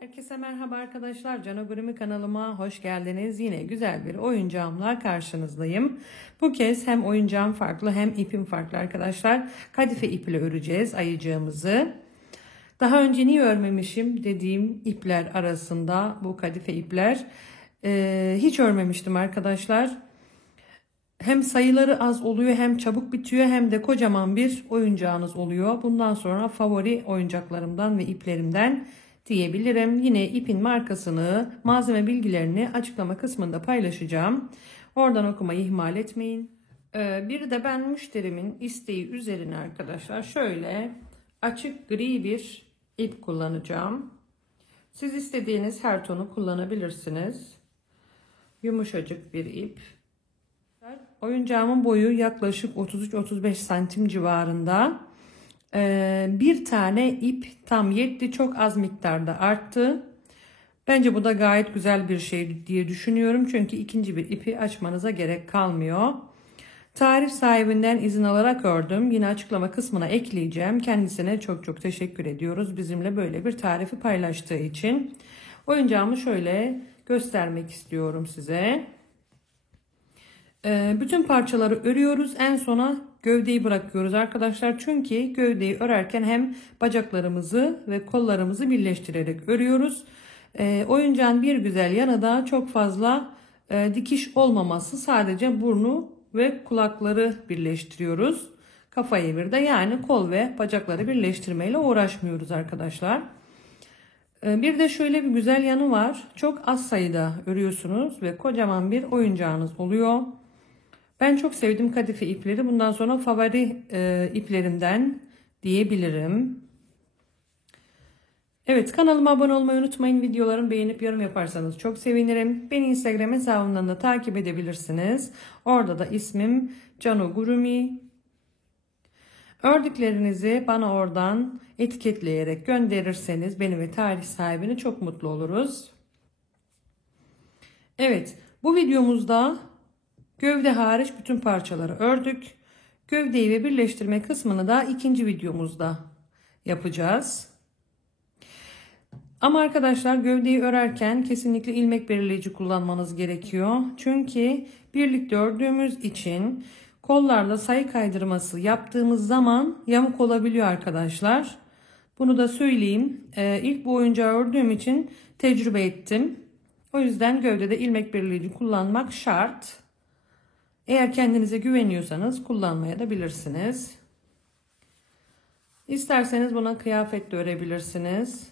Herkese merhaba arkadaşlar. Canogurumi kanalıma hoş geldiniz. Yine güzel bir oyuncağımla karşınızdayım. Bu kez hem oyuncağım farklı hem ipim farklı arkadaşlar. Kadife iple öreceğiz ayıcığımızı. Daha önce niye örmemişim dediğim ipler arasında bu kadife ipler. Hiç örmemiştim arkadaşlar. Hem sayıları az oluyor, hem çabuk bitiyor, hem de kocaman bir oyuncağınız oluyor. Bundan sonra favori oyuncaklarımdan ve iplerimden diyebilirim. Yine ipin markasını, malzeme bilgilerini açıklama kısmında paylaşacağım. Oradan okumayı ihmal etmeyin. Bir de ben müşterimin isteği üzerine arkadaşlar şöyle açık gri bir ip kullanacağım. Siz istediğiniz her tonu kullanabilirsiniz. Yumuşacık bir ip. Oyuncağımın boyu yaklaşık 33-35 santim civarında. Bir tane ip tam yetti. Çok az miktarda arttı. Bence bu da gayet güzel bir şey diye düşünüyorum. Çünkü ikinci bir ipi açmanıza gerek kalmıyor. Tarif sahibinden izin alarak ördüm. Yine açıklama kısmına ekleyeceğim. Kendisine çok teşekkür ediyoruz. Bizimle böyle bir tarifi paylaştığı için. Oyuncağımı şöyle göstermek istiyorum size. Bütün parçaları örüyoruz. En sona gövdeyi bırakıyoruz arkadaşlar. Çünkü gövdeyi örerken hem bacaklarımızı ve kollarımızı birleştirerek örüyoruz. Oyuncağın bir güzel yanı da çok fazla dikiş olmaması. Sadece burnu ve kulakları birleştiriyoruz. Kafayı bir de, yani kol ve bacakları birleştirmeyle uğraşmıyoruz arkadaşlar. Bir de şöyle bir güzel yanı var. Çok az sayıda örüyorsunuz ve kocaman bir oyuncağınız oluyor. Ben çok sevdim kadife ipleri. Bundan sonra favori iplerimden diyebilirim. Evet, kanalıma abone olmayı unutmayın. Videolarımı beğenip yorum yaparsanız çok sevinirim. Beni Instagram hesabımdan da takip edebilirsiniz. Orada da ismim Canogurumi. Ördüklerinizi bana oradan etiketleyerek gönderirseniz beni ve tarih sahibini çok mutlu oluruz. Evet, bu videomuzda gövde hariç bütün parçaları ördük. Gövdeyi ve birleştirme kısmını da ikinci videomuzda yapacağız. Ama arkadaşlar, gövdeyi örerken kesinlikle ilmek belirleyici kullanmanız gerekiyor. Çünkü birlikte ördüğümüz için kollarla sayı kaydırması yaptığımız zaman yamuk olabiliyor arkadaşlar. Bunu da söyleyeyim. İlk bu oyuncağı ördüğüm için tecrübe ettim. O yüzden gövdede ilmek belirleyici kullanmak şart. Eğer kendinize güveniyorsanız kullanmaya da bilirsiniz. İsterseniz buna kıyafet de örebilirsiniz.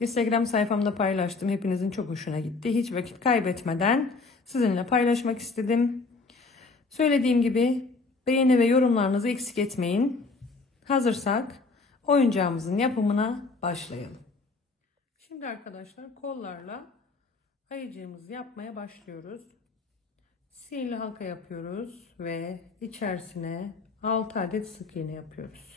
Instagram sayfamda paylaştım. Hepinizin çok hoşuna gitti. Hiç vakit kaybetmeden sizinle paylaşmak istedim. Söylediğim gibi beğeni ve yorumlarınızı eksik etmeyin. Hazırsak oyuncağımızın yapımına başlayalım. Şimdi arkadaşlar, kollarla ayıcığımızı yapmaya başlıyoruz. Sihirli halka yapıyoruz ve içerisine 6 adet sık iğne yapıyoruz.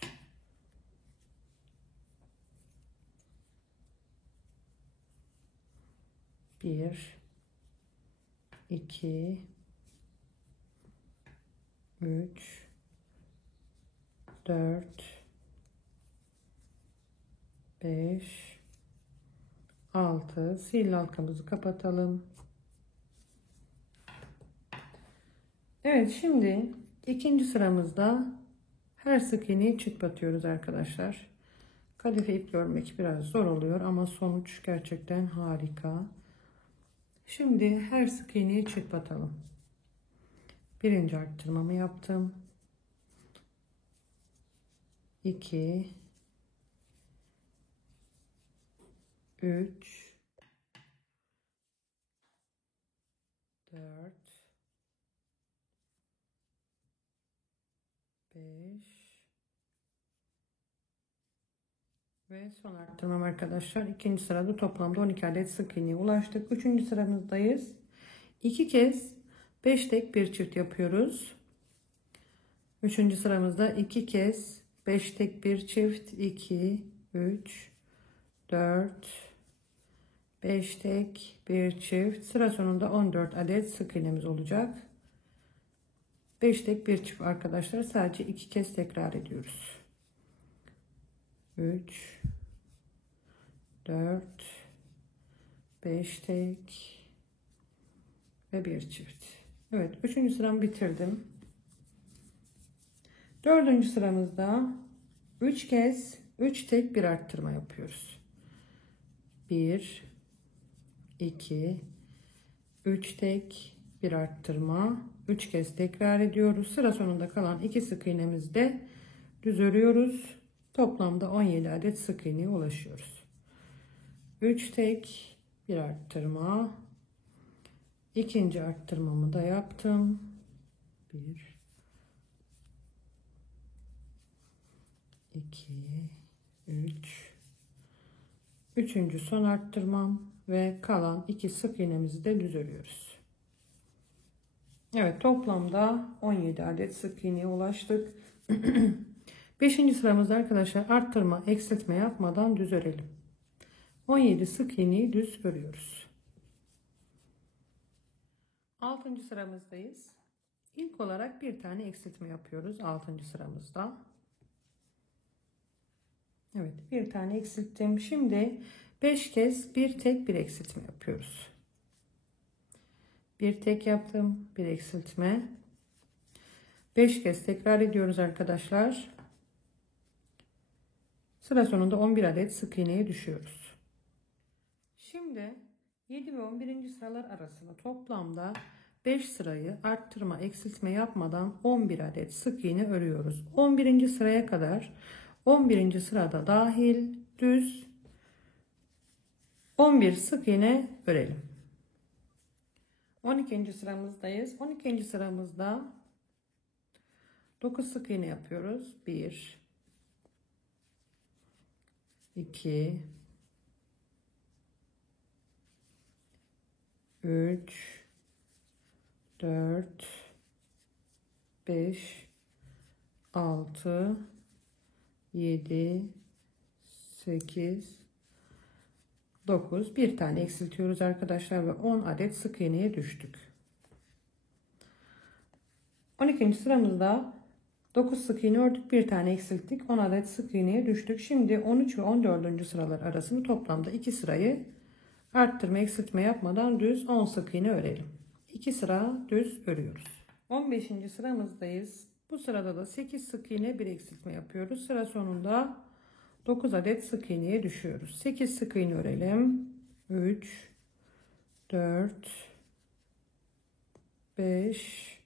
Bir, iki, üç, dört, beş, altı. Sihirli halkamızı kapatalım. Evet, şimdi ikinci sıramızda her sık iğneyi çift batıyoruz arkadaşlar. Kadife iple örmek biraz zor oluyor ama sonuç gerçekten harika. Şimdi her sık iğneyi çift batalım. Birinci arttırmamı yaptım. 2, 3, 4, 5 ve son arttırmam arkadaşlar. İkinci sırada toplamda 12 adet sık iğneye ulaştık. Üçüncü sıramızdayız. 2 kez 5 tek bir çift yapıyoruz. Üçüncü sıramızda 2 kez 5 tek bir çift. 2, 3, 4, 5 tek bir çift. Sıra sonunda 14 adet sık iğnemiz olacak. 5 tek bir çift arkadaşlar. Sadece 2 kez tekrar ediyoruz. 3, 4, 5 tek ve bir çift. Evet, 3. sıramı bitirdim. 4. sıramızda 3 kez 3 tek bir arttırma yapıyoruz. 1, 2, 3 tek bir arttırma, 3 kez tekrar ediyoruz. Sıra sonunda kalan 2 sık iğnemizi de düz örüyoruz. Toplamda 17 adet sık iğneye ulaşıyoruz. 3 tek bir arttırma. İkinci arttırmamı da yaptım. 1, 2, 3. Üçüncü son arttırmam ve kalan 2 sık iğnemizi de düz örüyoruz. Evet, toplamda 17 adet sık iğneye ulaştık. 5. sıramızda arkadaşlar arttırma, eksiltme yapmadan düz örelim. 17 sık iğneyi düz örüyoruz. 6. sıramızdayız. İlk olarak bir tane eksiltme yapıyoruz 6. sıramızda. Evet, bir tane eksilttim. Şimdi 5 kez bir tek bir eksiltme yapıyoruz. Bir tek yaptım, bir eksiltme. 5 kez tekrar ediyoruz arkadaşlar. Sıra sonunda 11 adet sık iğneye düşüyoruz. Şimdi 7 ve 11. sıralar arasında toplamda 5 sırayı arttırma, eksiltme yapmadan 11 adet sık iğne örüyoruz. 11. sıraya kadar 11. sırada dahil düz 11 sık iğne örelim. 12. sıramızdayız. 12. sıramızda 9 sık iğne yapıyoruz. 1, 2, 3, 4, 5, 6, 7, 8, 9. Bir tane eksiltiyoruz arkadaşlar ve 10 adet sık iğneye düştük. 12. sıramızda 9 sık iğne ördük, bir tane eksilttik, 10 adet sık iğneye düştük. Şimdi 13 ve 14. sıralar arasında toplamda 2 sırayı arttırma, eksiltme yapmadan düz 10 sık iğne örelim. 2 sıra düz örüyoruz. 15. sıramızdayız. Bu sırada da 8 sık iğne bir eksiltme yapıyoruz. Sıra sonunda 9 adet sık iğneye düşüyoruz. 8 sık iğne örelim. 3, 4, 5,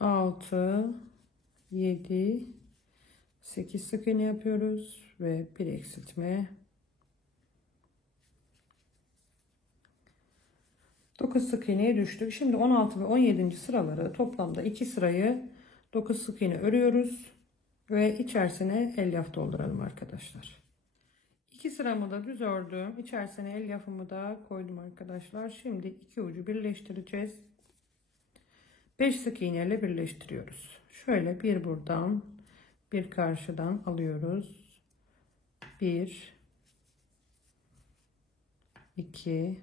6, 7, 8 sık iğne yapıyoruz ve bir eksiltme. 9 sık iğneye düştük. Şimdi 16 ve 17. sıraları toplamda 2 sırayı 9 sık iğne örüyoruz ve içerisine elyaf dolduralım arkadaşlar. 2 sıramı da düz ördüm. İçerisine elyafımı da koydum arkadaşlar. Şimdi iki ucu birleştireceğiz. 5 sık iğne ile birleştiriyoruz. Şöyle bir buradan bir karşıdan alıyoruz. 1, 2,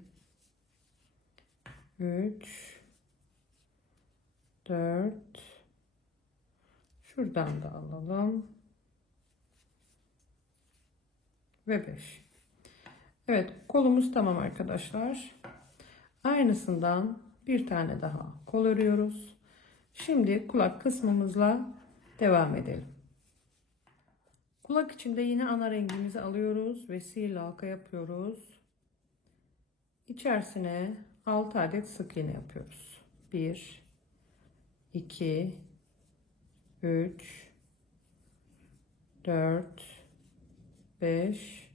3, 4, şuradan da alalım ve 5. Evet, kolumuz tamam arkadaşlar. Aynısından bir tane daha kol örüyoruz. Şimdi kulak kısmımızla devam edelim. Kulak içinde yine ana rengimizi alıyoruz ve sihirli halka yapıyoruz. İçerisine 6 adet sık iğne yapıyoruz. 1, 2, 3, 4, 5,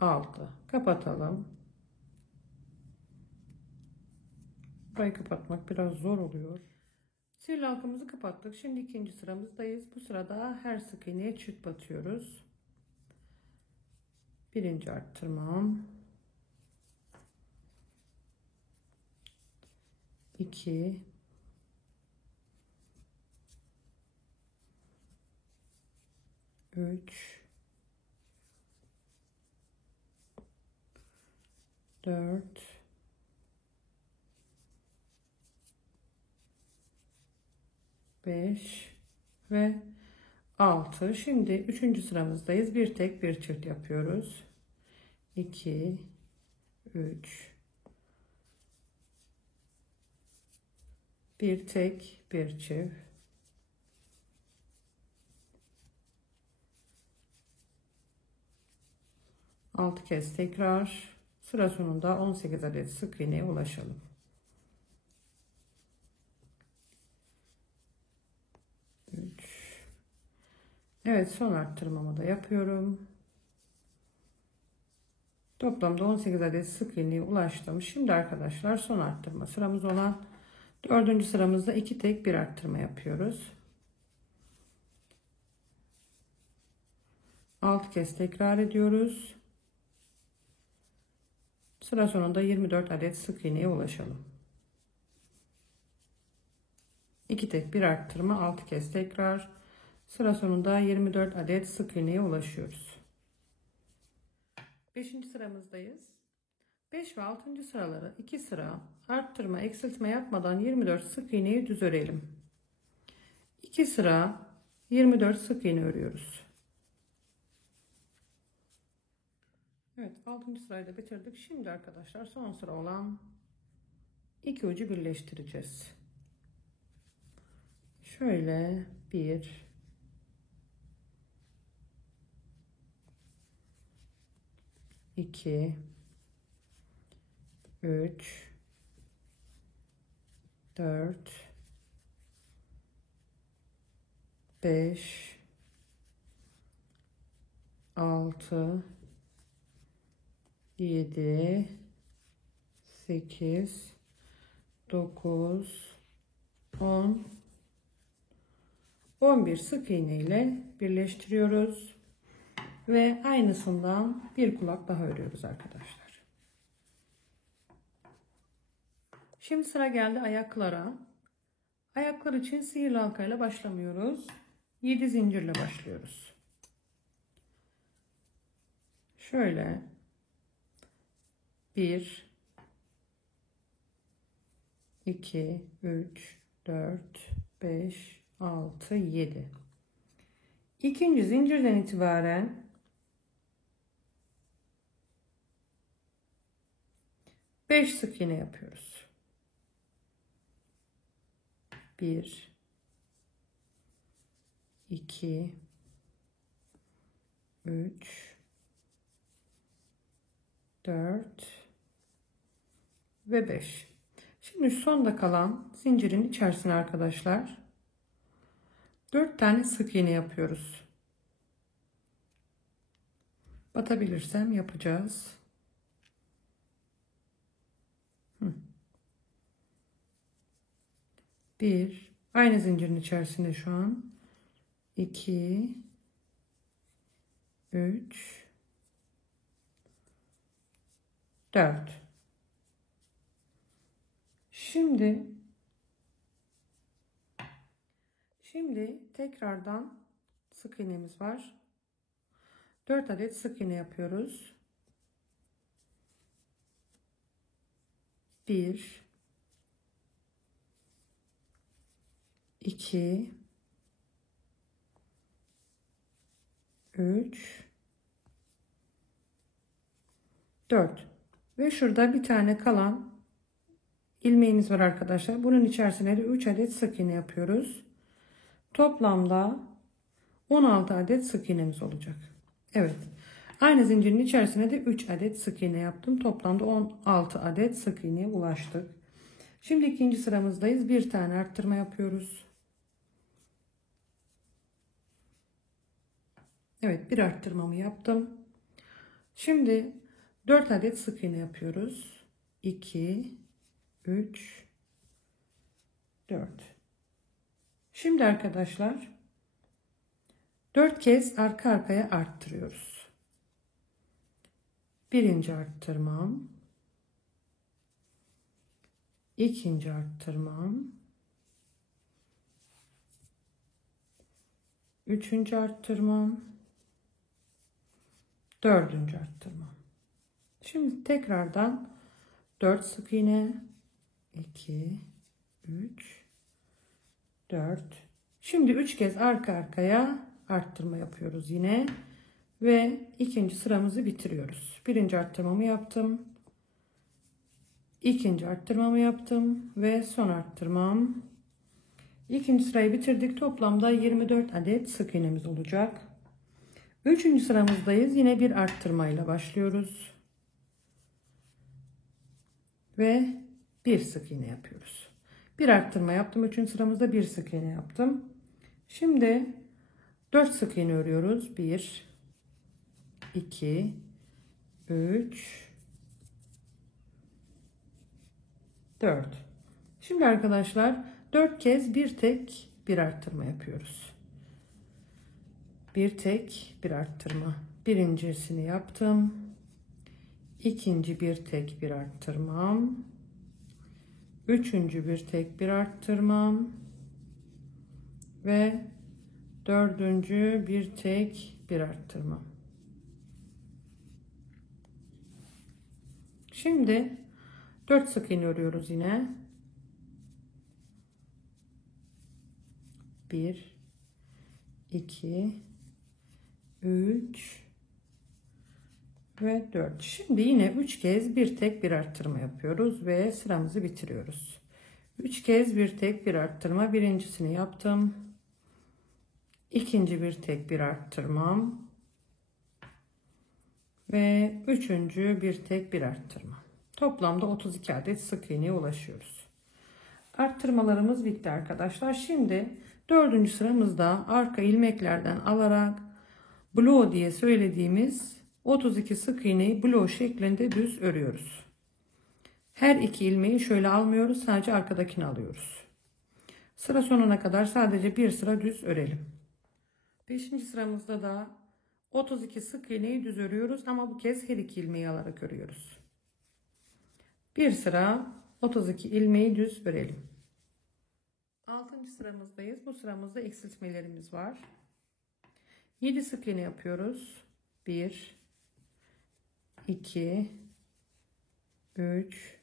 6. Kapatalım. Burayı kapatmak biraz zor oluyor. Sihirli halkamızı kapattık. Şimdi ikinci sıramızdayız. Bu sırada her sık iğneye çift batıyoruz. Birinci arttırmam. 2, 3, 4, 5 ve 6. Şimdi 3. sıramızdayız. Bir tek bir çift yapıyoruz. 2, 3, bir tek bir çift, 6 kez tekrar. Sıra sonunda 18 adet sık iğneye ulaşalım. Evet, son arttırmamı da yapıyorum. Toplamda 18 adet sık iğneye ulaştım. Şimdi arkadaşlar son arttırma sıramız olan 4. sıramızda 2 tek bir arttırma yapıyoruz. 6 kez tekrar ediyoruz. Sıra sonunda 24 adet sık iğneye ulaşalım. 2 tek bir arttırma, 6 kez tekrar. Sıra sonunda 24 adet sık iğneye ulaşıyoruz. 5. sıramızdayız. 5 ve 6. sıraları 2 sıra arttırma eksiltme yapmadan 24 sık iğneyi düz örelim. 2 sıra 24 sık iğne örüyoruz. Evet, 6. sırayı da bitirdik. Şimdi arkadaşlar son sıra olan 2 ucu birleştireceğiz. Şöyle 1, 2, 3, 4, 5, 6, 7, 8, 9, 10, 11 sık iğne ile birleştiriyoruz ve aynısından bir kulak daha örüyoruz arkadaşlar. Şimdi sıra geldi ayaklara. Ayaklar için sihirli halka ile başlamıyoruz. 7 zincirle başlıyoruz. Şöyle 1, 2, 3, 4, 5, 6, 7. İkinci zincirden itibaren 5 sık iğne yapıyoruz. 1, 2, 3, 4 ve 5. Şimdi şu sonda kalan zincirin içerisine arkadaşlar 4 tane sık iğne yapıyoruz. Batabilirsem yapacağız. Bir, aynı zincirin içerisinde şu an 2, 3, 4. Şimdi tekrardan sık iğnemiz var. 4 adet sık iğne yapıyoruz. 1, 2, 3, 4 ve şurada bir tane kalan ilmeğimiz var arkadaşlar. Bunun içerisine de 3 adet sık iğne yapıyoruz. Toplamda 16 adet sık iğnemiz olacak. Evet. Aynı zincirin içerisine de 3 adet sık iğne yaptım. Toplamda 16 adet sık iğneye ulaştık. Şimdi ikinci sıramızdayız. Bir tane arttırma yapıyoruz. Evet, bir arttırmamı yaptım. Şimdi 4 adet sık iğne yapıyoruz. 2, 3, 4. Şimdi arkadaşlar 4 kez arka arkaya arttırıyoruz. Birinci arttırmam, ikinci arttırmam, üçüncü arttırmam, dördüncü arttırmam. Şimdi tekrardan 4 sık iğne, 2, 3, 4. Şimdi 3 kez arka arkaya arttırma yapıyoruz yine. Ve ikinci sıramızı bitiriyoruz. Birinci arttırmamı yaptım. İkinci arttırmamı yaptım. Ve son arttırmam. İkinci sırayı bitirdik. Toplamda 24 adet sık iğnemiz olacak. Üçüncü sıramızdayız. Yine bir arttırmayla başlıyoruz. Ve bir sık iğne yapıyoruz. Bir arttırma yaptım. Üçüncü sıramızda bir sık iğne yaptım. Şimdi 4 sık iğne örüyoruz. 1, 2, 3, 4. Şimdi arkadaşlar 4 kez bir tek bir arttırma yapıyoruz. Bir tek bir arttırma. Birincisini yaptım. İkinci bir tek bir arttırmam. Üçüncü bir tek bir arttırmam. Ve dördüncü bir tek bir arttırmam. Şimdi 4 sık iğne örüyoruz yine. 1, 2, 3 ve 4. Şimdi yine 3 kez bir tek bir arttırma yapıyoruz ve sıramızı bitiriyoruz. 3 kez bir tek bir arttırma. Birincisini yaptım. İkinci bir tek bir arttırmam. Ve üçüncü bir tek bir arttırma. Toplamda 32 adet sık iğneye ulaşıyoruz. Arttırmalarımız bitti arkadaşlar. Şimdi dördüncü sıramızda arka ilmeklerden alarak blow diye söylediğimiz 32 sık iğneyi blow şeklinde düz örüyoruz. Her iki ilmeği şöyle almıyoruz. Sadece arkadakini alıyoruz. Sıra sonuna kadar sadece bir sıra düz örelim. 5. sıramızda da 32 sık iğneyi düz örüyoruz ama bu kez her iki ilmeği alarak örüyoruz. Bir sıra 32 ilmeği düz örelim. 6. sıramızdayız. Bu sıramızda eksiltmelerimiz var. 7 sık iğne yapıyoruz. 1, 2, 3,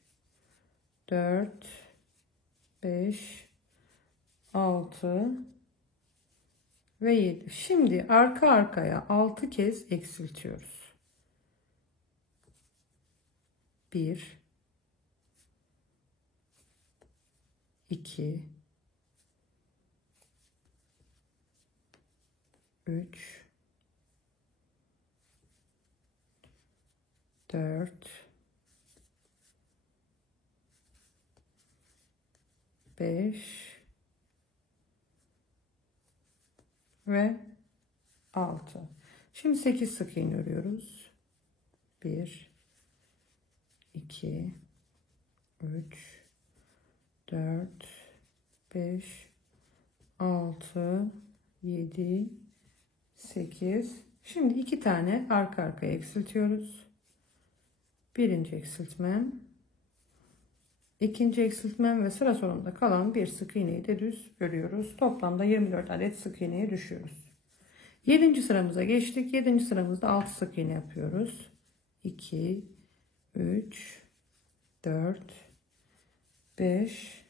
4, 5, 6 ve 7. Şimdi arka arkaya 6 kez eksiltiyoruz. 1, 2, 3, 4, 5 ve 6. Şimdi 8 sık iğne örüyoruz. 1, 2, 3, 4, 5, 6, 7, 8. Şimdi 2 tane arka arkaya eksiltiyoruz. Birinci eksiltmem, ikinci eksiltmem ve sıra sonunda kalan bir sık iğneyi de düz örüyoruz. Toplamda 24 adet sık iğneye düşüyoruz. 7. sıramıza geçtik. 7. sıramızda 6 sık iğne yapıyoruz. 2, 3, 4, 5,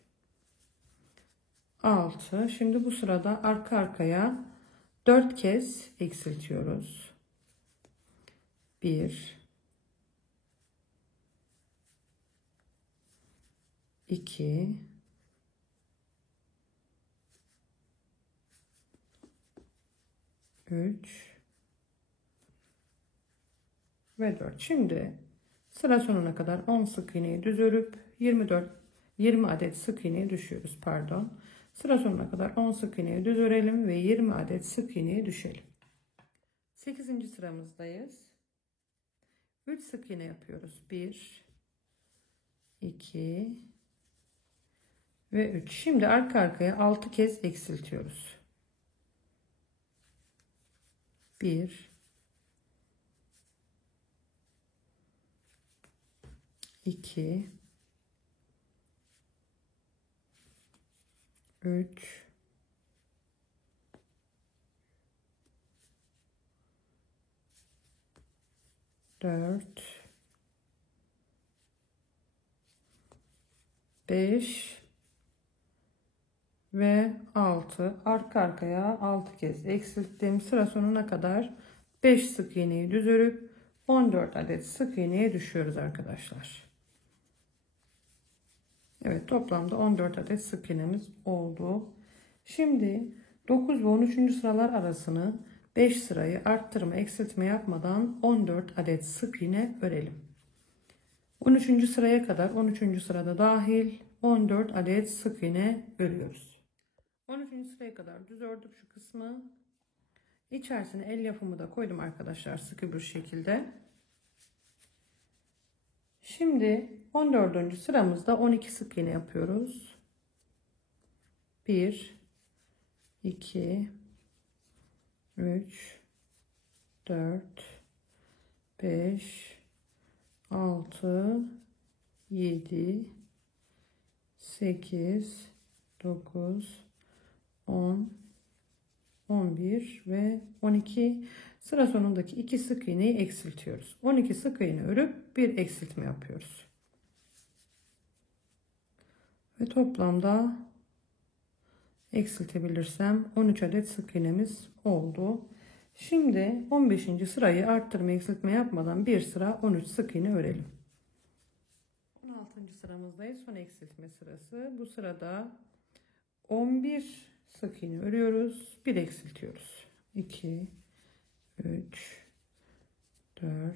6. Şimdi bu sırada arka arkaya 4 kez eksiltiyoruz. 1, 2, 3 ve 4. Şimdi sıra sonuna kadar 10 sık iğneyi düz örüp 20 adet sık iğneye düşüyoruz. Pardon. Sıra sonuna kadar 10 sık iğneyi düz örelim ve 20 adet sık iğneye düşelim. 8. sıramızdayız. 3 sık iğne yapıyoruz. 1, 2 ve 3. Şimdi arka arkaya 6 kez eksiltiyoruz. 1, 2, 3, 4, 5 ve 6 arka arkaya 6 kez eksilttim. Sıra sonuna kadar 5 sık iğneyi düz örüp 14 adet sık iğneye düşüyoruz arkadaşlar. Evet, toplamda 14 adet sık iğnemiz oldu. Şimdi 9 ve 13. sıralar arasını 5 sırayı arttırma eksiltme yapmadan 14 adet sık iğne örelim. 13. sıraya kadar 13. sırada dahil 14 adet sık iğne örüyoruz. 13. sıraya kadar düz ördük şu kısmı. İçerisine el yapımı da koydum arkadaşlar, sıkı bir şekilde. Şimdi 14. sıramızda 12 sık iğne yapıyoruz. 1 2 3 4 5 6 7 8 9 10 11 ve 12. Sıra sonundaki 2 sık iğneyi eksiltiyoruz. 12 sık iğne örüp bir eksiltme yapıyoruz. Ve toplamda eksiltebilirsem 13 adet sık iğnemiz oldu. Şimdi 15. sırayı arttırma eksiltme yapmadan bir sıra 13 sık iğne örelim. 16. sıramızdayız. Son eksiltme sırası. Bu sırada 11 sık iğne örüyoruz. Bir eksiltiyoruz. 2 3 4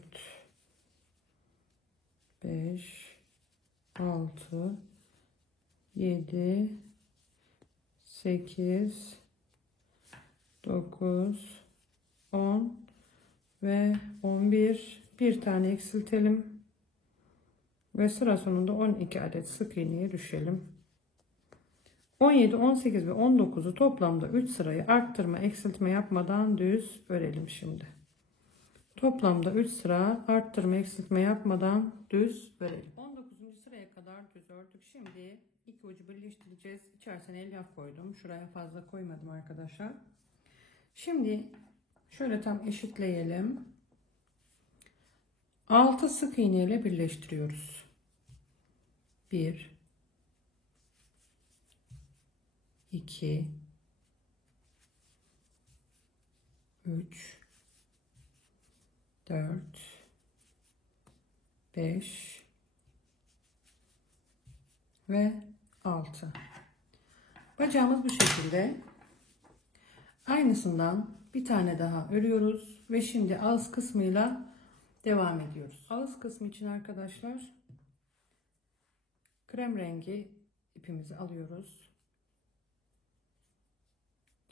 5 6 7 8 9 10 ve 11. Bir tane eksiltelim ve sıra sonunda 12 adet sık iğneye düşelim. 17, 18 ve 19'u toplamda 3 sırayı arttırma eksiltme yapmadan düz örelim şimdi. Toplamda 3 sıra arttırma eksiltme yapmadan düz örelim. 19. sıraya kadar düz ördük. Şimdi iki ucu birleştireceğiz. İçerisine elyaf koydum. Şuraya fazla koymadım arkadaşlar. Şimdi şöyle tam eşitleyelim. 6 sık iğne ile birleştiriyoruz. 1 2 3 4 5 ve 6. Bacağımız bu şekilde. Aynısından bir tane daha örüyoruz ve şimdi ağız kısmıyla devam ediyoruz. Ağız kısmı için arkadaşlar krem rengi ipimizi alıyoruz.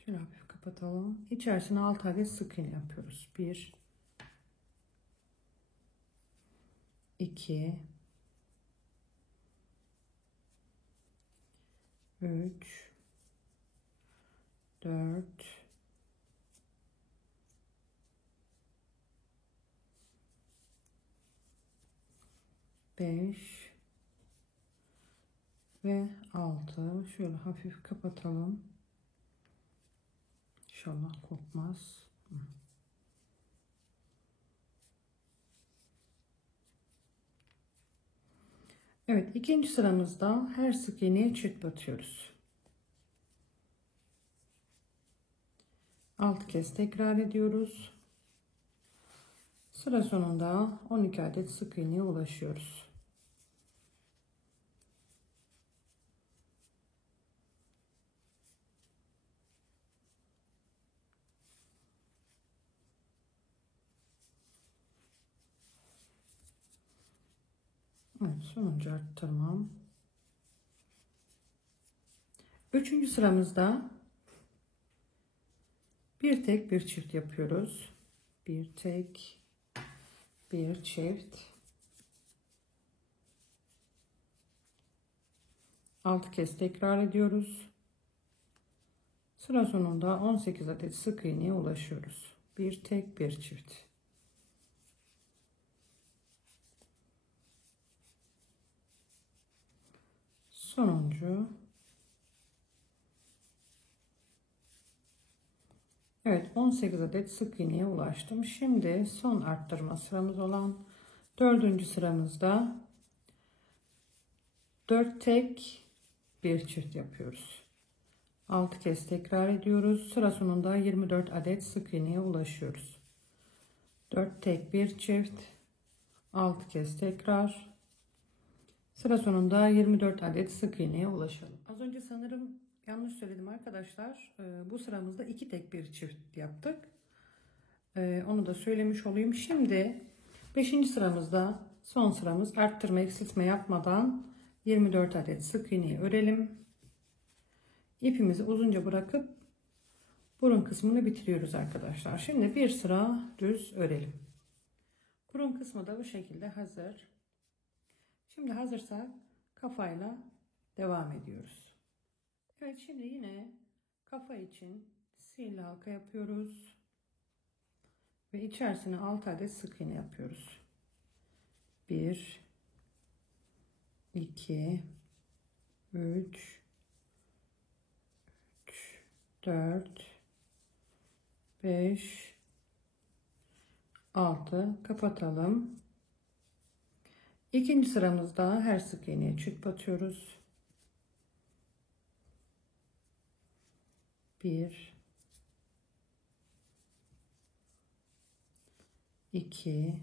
Şöyle hafif kapatalım. İçerisine 6 adet sık iğne yapıyoruz. 1 2 3 4 5 ve 6. Şöyle hafif kapatalım. İnşallah kopmaz. Evet, ikinci sıramızda her sık iğneye çift batıyoruz. 6 kez tekrar ediyoruz. Sıra sonunda 12 adet sık iğneye ulaşıyoruz. Evet, sonuncu arttırmam. Üçüncü sıramızda bir tek bir çift yapıyoruz. Bir tek bir çift. 6 kez tekrar ediyoruz. Sıra sonunda 18 adet sık iğneye ulaşıyoruz. Bir tek bir çift. Sonuncu. Evet, 18 adet sık iğneye ulaştım. Şimdi son arttırma sıramız olan 4. sıramızda 4 tek bir çift yapıyoruz. 6 kez tekrar ediyoruz. Sıra sonunda 24 adet sık iğneye ulaşıyoruz. 4 tek bir çift, 6 kez tekrar. Sıra sonunda 24 adet sık iğneye ulaşalım. Az önce sanırım yanlış söyledim arkadaşlar. Bu sıramızda 2 tek bir çift yaptık. Onu da söylemiş olayım. Şimdi 5. sıramızda son sıramız, arttırma eksiltme yapmadan 24 adet sık iğneyi örelim. İpimizi uzunca bırakıp burun kısmını bitiriyoruz arkadaşlar. Şimdi bir sıra düz örelim. Burun kısmı da bu şekilde hazır. Şimdi hazırsak kafayla devam ediyoruz. Evet, şimdi yine kafa için sihirli halka yapıyoruz. Ve içerisine 6 adet sık iğne yapıyoruz. 1 2 3 4 5 6 kapatalım. İkinci sıramızda her sık iğneye çift batıyoruz. 1 2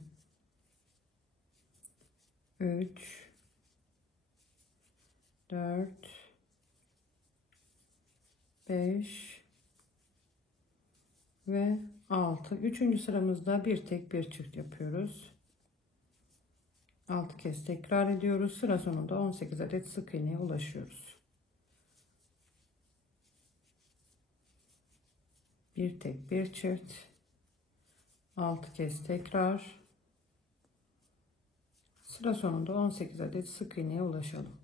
3 4 5 ve 6. Üçüncü sıramızda bir tek bir çift yapıyoruz. 6 kez tekrar ediyoruz. Sıra sonunda 18 adet sık iğneye ulaşıyoruz. Bir tek bir çift, 6 kez tekrar. Sıra sonunda 18 adet sık iğneye ulaşalım.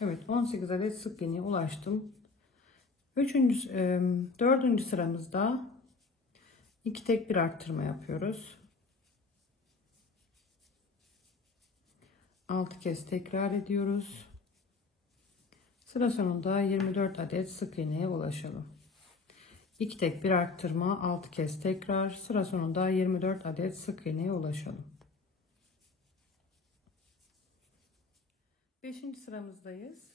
Evet, 18 adet sık iğneye ulaştım. Dördüncü sıramızda 2 tek bir arttırma yapıyoruz. 6 kez tekrar ediyoruz. Sıra sonunda 24 adet sık iğneye ulaşalım. 2 tek bir arttırma, 6 kez tekrar. Sıra sonunda 24 adet sık iğneye ulaşalım. 5. sıramızdayız.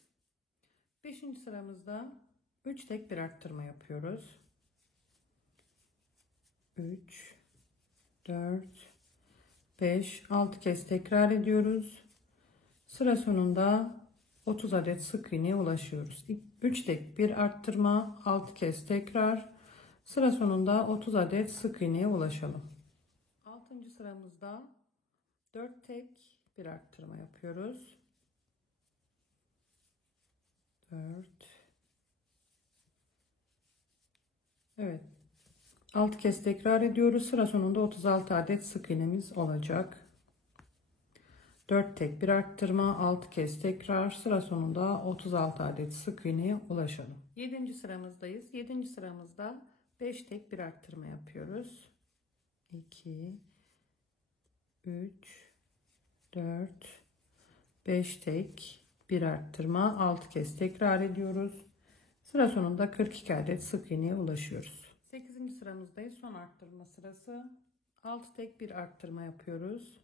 5. sıramızda 3 tek bir arttırma yapıyoruz. 3 4 5 6 kez tekrar ediyoruz. Sıra sonunda 30 adet sık iğneye ulaşıyoruz. 3 tek bir arttırma, 6 kez tekrar. Sıra sonunda 30 adet sık iğneye ulaşalım. 6. sıramızda 4 tek bir arttırma yapıyoruz. 4 Evet. 6 kez tekrar ediyoruz. Sıra sonunda 36 adet sık iğnemiz olacak. 4 tek bir arttırma, 6 kez tekrar. Sıra sonunda 36 adet sık iğneye ulaşalım. 7. sıramızdayız. 7. sıramızda 5 tek bir arttırma yapıyoruz. 2 3 4 5 tek bir arttırma, 6 kez tekrar ediyoruz. Sıra sonunda 42 adet sık iğneye ulaşıyoruz. 8. sıramızdayız. Son arttırma sırası. 6 tek bir arttırma yapıyoruz.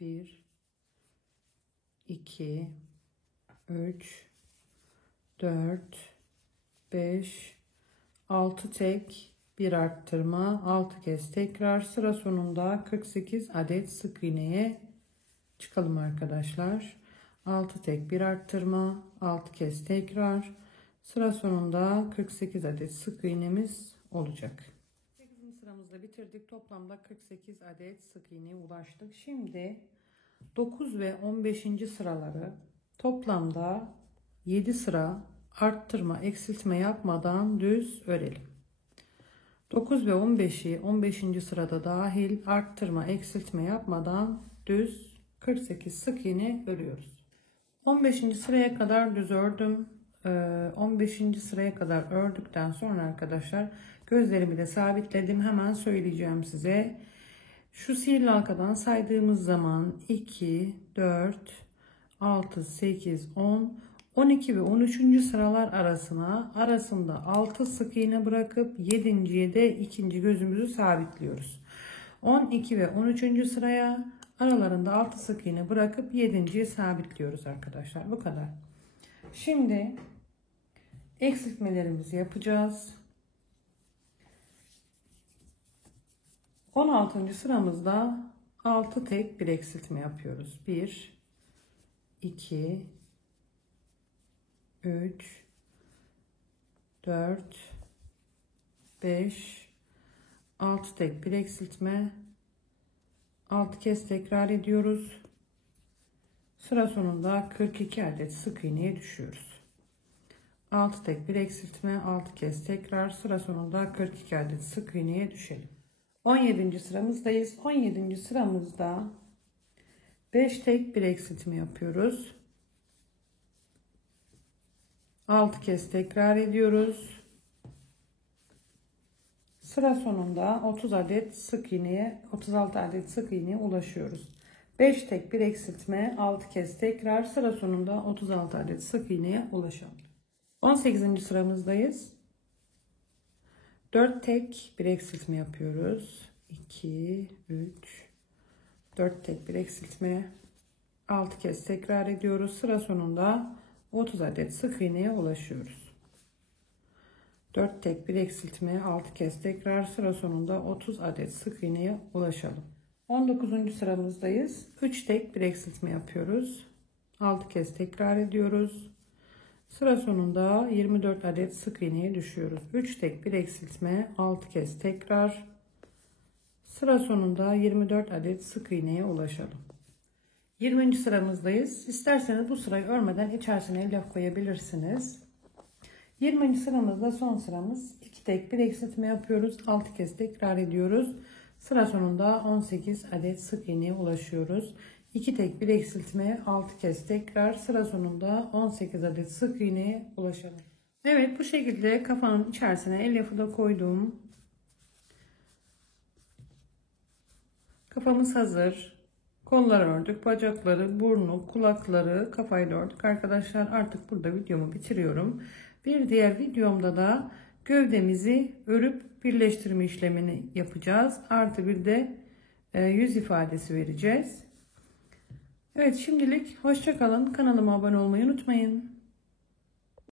1 2 3 4 5 6 tek bir arttırma, 6 kez tekrar. Sıra sonunda 48 adet sık iğneye çıkalım arkadaşlar. 6 tek bir arttırma, 6 kez tekrar. Sıra sonunda 48 adet sık iğnemiz olacak. 8. sıramızda bitirdik. Toplamda 48 adet sık iğneye ulaştık. Şimdi 9 ve 15. sıraları toplamda 7 sıra arttırma eksiltme yapmadan düz örelim. 9 ve 15'i 15. sırada dahil arttırma eksiltme yapmadan düz 48 sık iğne örüyoruz. 15. sıraya kadar düz ördüm. 15. sıraya kadar ördükten sonra arkadaşlar gözlerimi de sabitledim. Hemen söyleyeceğim size. Şu sihirli halkadan saydığımız zaman 2, 4, 6, 8, 10, 12 ve 13. sıralar arasında 6 sık iğne bırakıp 7.'ye de ikinci gözümüzü sabitliyoruz. 12 ve 13. sıraya aralarında 6 sık iğne bırakıp 7.'yi sabitliyoruz arkadaşlar. Bu kadar. Şimdi eksiltmelerimizi yapacağız. 16. sıramızda 6 tek bir eksiltme yapıyoruz. 1 2 3 4 5 6 tek bir eksiltme, 6 kez tekrar ediyoruz. Sıra sonunda 42 adet sık iğneye düşüyoruz. 6 tek bir eksiltme, 6 kez tekrar, sıra sonunda 42 adet sık iğneye düşelim. 17. sıramızdayız. 17. sıramızda 5 tek bir eksiltme yapıyoruz. 6 kez tekrar ediyoruz. Sıra sonunda 30 adet sık iğneye, 36 adet sık iğneye ulaşıyoruz. 5 tek bir eksiltme, 6 kez tekrar, sıra sonunda 36 adet sık iğneye ulaşalım. 18. sıramızdayız. 4 tek bir eksiltme yapıyoruz. 2 3 4 tek bir eksiltme, 6 kez tekrar ediyoruz. Sıra sonunda 30 adet sık iğneye ulaşıyoruz. 4 tek bir eksiltme, 6 kez tekrar, sıra sonunda 30 adet sık iğneye ulaşalım. 19. sıramızdayız. 3 tek bir eksiltme yapıyoruz. 6 kez tekrar ediyoruz. Sıra sonunda 24 adet sık iğneye düşüyoruz. 3 tek bir eksiltme, 6 kez tekrar. Sıra sonunda 24 adet sık iğneye ulaşalım. 20. sıramızdayız. İsterseniz bu sırayı örmeden içerisine elyaf koyabilirsiniz. 20. sıramızda son sıramız. 2 tek bir eksiltme yapıyoruz. 6 kez tekrar ediyoruz. Sıra sonunda 18 adet sık iğneye ulaşıyoruz. 2 tek bir eksiltme, 6 kez tekrar, sıra sonunda 18 adet sık iğneye ulaşalım. Evet, bu şekilde kafanın içerisine elyafı da koydum. Kafamız hazır. Kolları ördük, bacakları, burnu, kulakları, kafayı da ördük. Arkadaşlar artık burada videomu bitiriyorum. Bir diğer videomda da gövdemizi örüp birleştirme işlemini yapacağız. Artı bir de yüz ifadesi vereceğiz. Evet, şimdilik hoşça kalın. Kanalıma abone olmayı unutmayın.